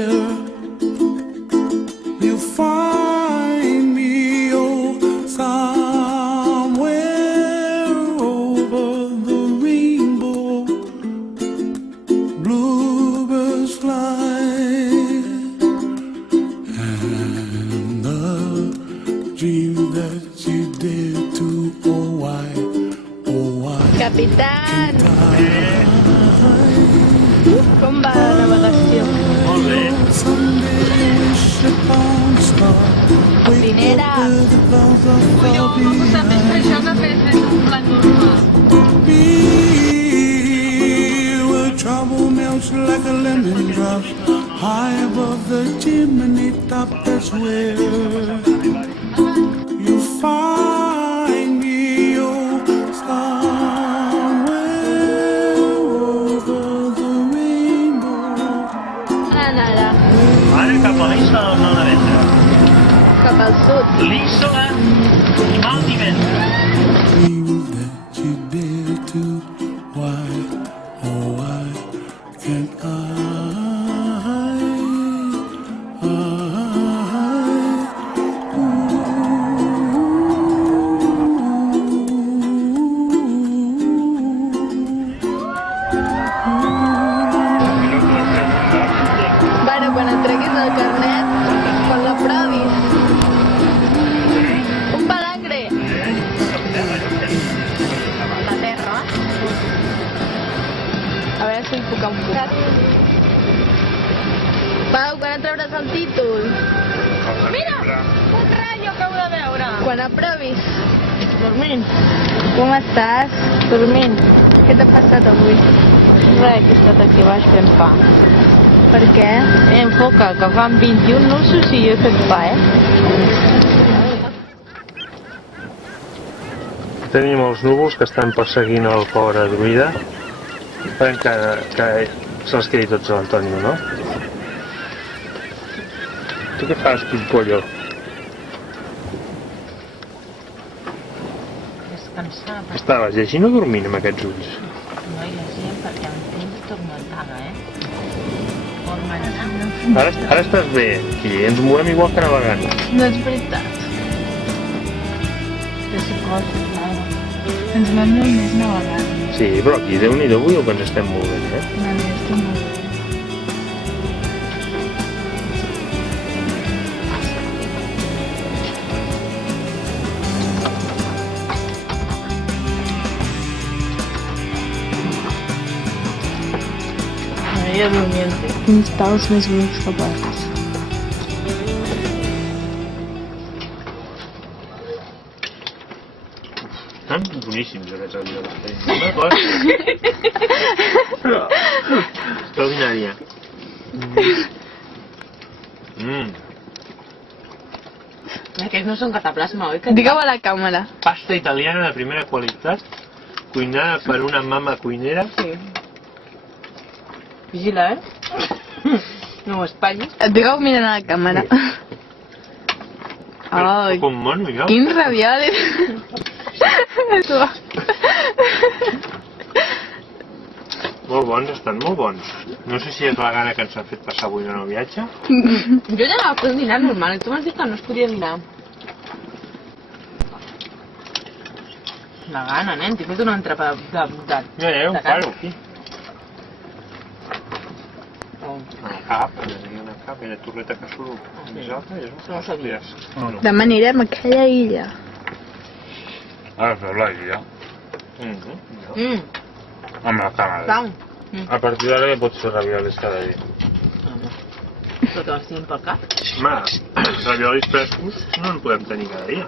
where you find me, oh, somewhere over the rainbow, bluebirds fly, and the dream that you did to, oh why, Capitán! Com va la navegació? Molt bé. Cocinera! Jo m'ha costat més fer això que fer un plat normal. Where trouble melts like a lemon drop, high above the chimney top, that's where you find me, oh, somewhere over the rainbow. Ara, Ara cap a l'Issa del Nord de Vendre. cap al sud. L'Issa i mal divendres. Dream that you dare to, why, oh why can't Bueno, quan et treguis el carnet, quan l'aprovis. Un palangre! La terra. A veure si el puc enfocar. Pau, quan et trauràs el títol? Mira, un rayo acabo de veure. Quan aprovis. Dormint. Com estàs? Dormint. Què t'ha passat avui? Res, que he estat aquí baix fent pa. Per què? Enfoca, que fan 21 nusos i jo he fet pa, Tenim els núvols que estan perseguint el pobre druida. Esperem que se'ls quedi tots a l'Antonio, no? Tu què fas, pimpollo? Descansada. Estaves llegint o dormint amb aquests ulls? No hi ha gent perquè em tens tormentada, Ara estàs bé, aquí, ens movem igual que navegant. No és veritat. Que si cosa, clar. Ens vam només navegant. Sí, però aquí, Déu-n'hi-do, avui el que ens estem movent, No, estic molt bé. Ella durmiente. Uns pals més bonics que pares. Estan boníssims aquests avions. Extraordinària. Aquests no són cataplasma, oi? Digue-ho a la càmera. Pasta italiana de primera qualitat, cuinada per una mama cuinera. Sí. Vigila, No ho espatllis. Digue-ho mirant a la càmera. Ai, Com mono, jo. quins raviolis. Molt bons, estan molt bons. No sé si és la gana que ens han fet passar avui en el viatge. Jo ja anava fent dinar normal, i tu m'has dit que no es podia dinar. La gana, nen, t'he fet un entrepà de Ja, ho paro aquí. Oh. Una capa, una capa, i la torreta que surt més alta és un No ho sabies. No. Demà anirem a aquella illa. Ara feu la guia amb la càmera. Pau. A partir d'ara ja pots fer raviolis cada dia. Però que els tinc pel cap. Home, raviolis frescos no en podem tenir cada dia.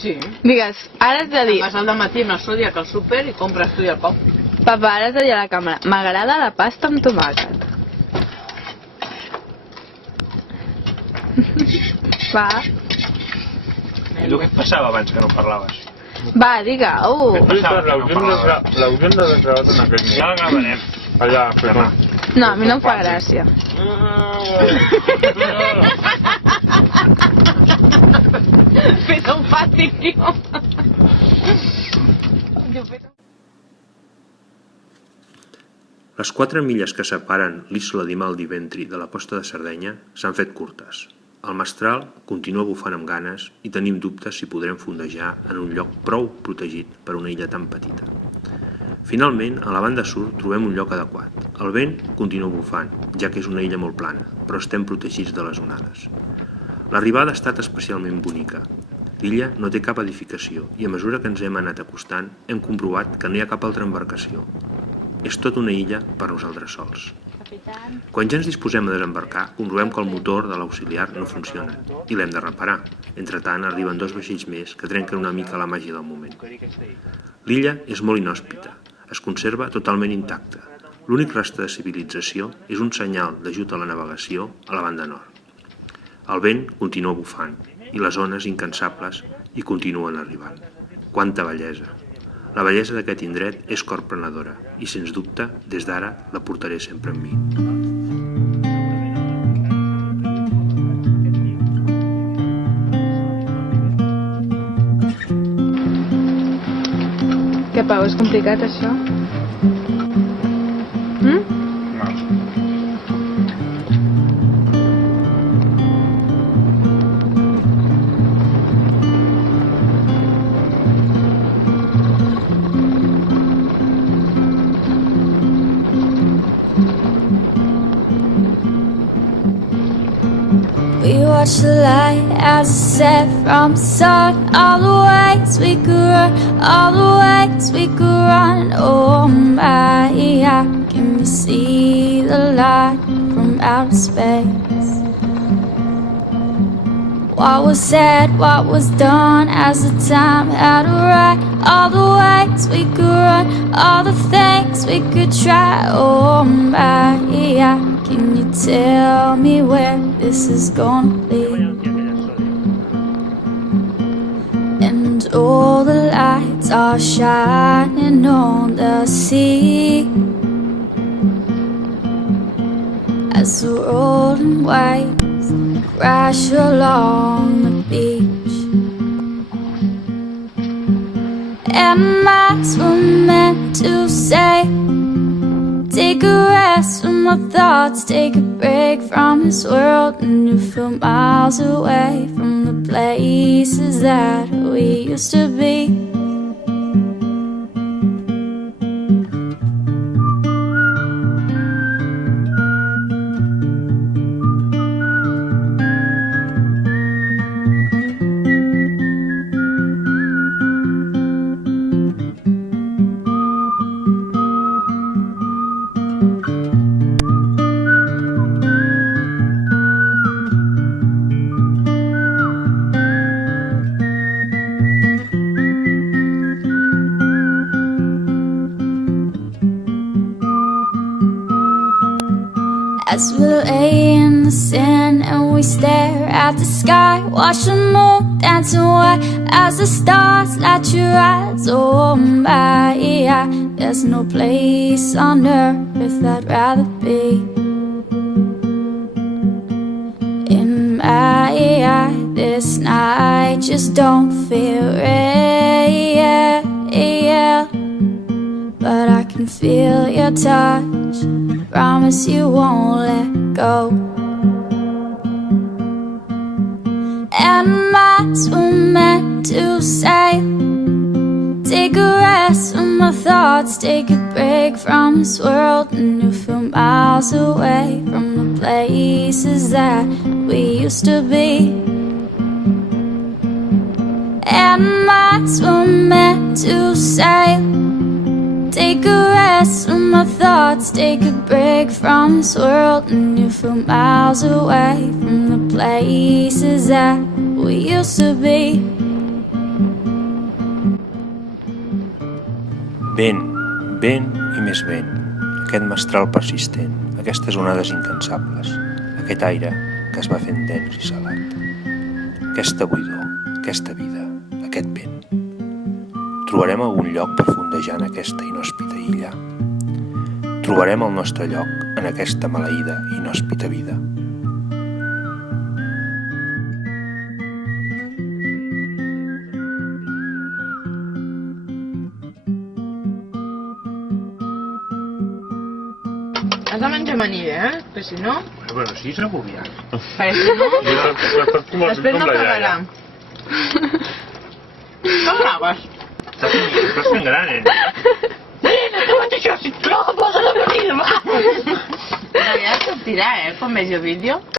Sí. Digues, ara has de dir... Vas al dematí amb el seu dia que al súper i compres tu i el Pau. Papa, ara has de dir a la càmera. M'agrada la pasta amb tomàquet. Va. I tu què et passava abans que no parlaves? Va, digue-ho. L'hauríem d'haver gravat en aquell Ja la gravarem. allà, però No, a mi no em fa gràcia. Fes un fàstic, tio. Les 4 milles que separen l'Isla di Mal di Ventri de la costa de Sardenya s'han fet curtes. El mestral continua bufant amb ganes i tenim dubtes si podrem fondejar en un lloc prou protegit per una illa tan petita. Finalment, a la banda sud trobem un lloc adequat. El vent continua bufant, ja que és una illa molt plana, però estem protegits de les onades. L'arribada ha estat especialment bonica. L'illa no té cap edificació i a mesura que ens hem anat acostant hem comprovat que no hi ha cap altra embarcació. És tota una illa per nosaltres sols. Quan ja ens disposem a desembarcar, comprovem que el motor de l'auxiliar no funciona i l'hem de reparar. Entretant, arriben 2 vaixells més que trenquen una mica la màgia del moment. L'illa és molt inhòspita, es conserva totalment intacta. L'únic rastre de civilització és un senyal d'ajut a la navegació a la banda nord. El vent continua bufant i les ones incansables hi continuen arribant. Quanta bellesa! La bellesa d'aquest indret és corprenedora i, sens dubte, des d'ara la portaré sempre amb mi. Què, Pau, és complicat això? No. We watch the light as it set from the sun. All the ways we could run, all the ways we could run. Oh my, can you see the light from outer space? What was said, what was done as the time had arrived. All the ways we could run, all the things we could try. Oh my, can you tell me where this is gonna lead? And all the lights are shining on the sea as the rolling waves crash along the beach. And miles were meant to say, take a rest from my thoughts, take a break from this world, and you feel miles away from the places that we used to be. As we lay in the sand and we stare at the sky, watch the moon dancing white as the stars light your eyes. Oh my, there's no place on earth I'd rather be. In my this night just don't feel real, but I can feel your touch. Promise you won't let go. And miles were meant to say, take a rest from my thoughts, take a break from this world, and you feel miles away from the places that we used to be. And miles were meant to say, take a rest from my thoughts, take a break from this world, and you feel miles away from the places that we used to be. Vent, vent i més vent. Aquest mestral persistent, aquestes onades incansables, aquest aire que es va fent dens i salat. Aquesta buidor, aquesta vida, aquest vent. Trobarem algun lloc per fondejar en aquesta inhòspita illa. Trobarem el nostre lloc en aquesta maleïda i inhòspita vida. Però si no... Bueno, sí, és agobiant. Però si no... Després no acabarà. Com graves? Estàs fent gran, No mateixo, sisplau, posa la partida, va! No, ja sortirà, quan vegi el vídeo.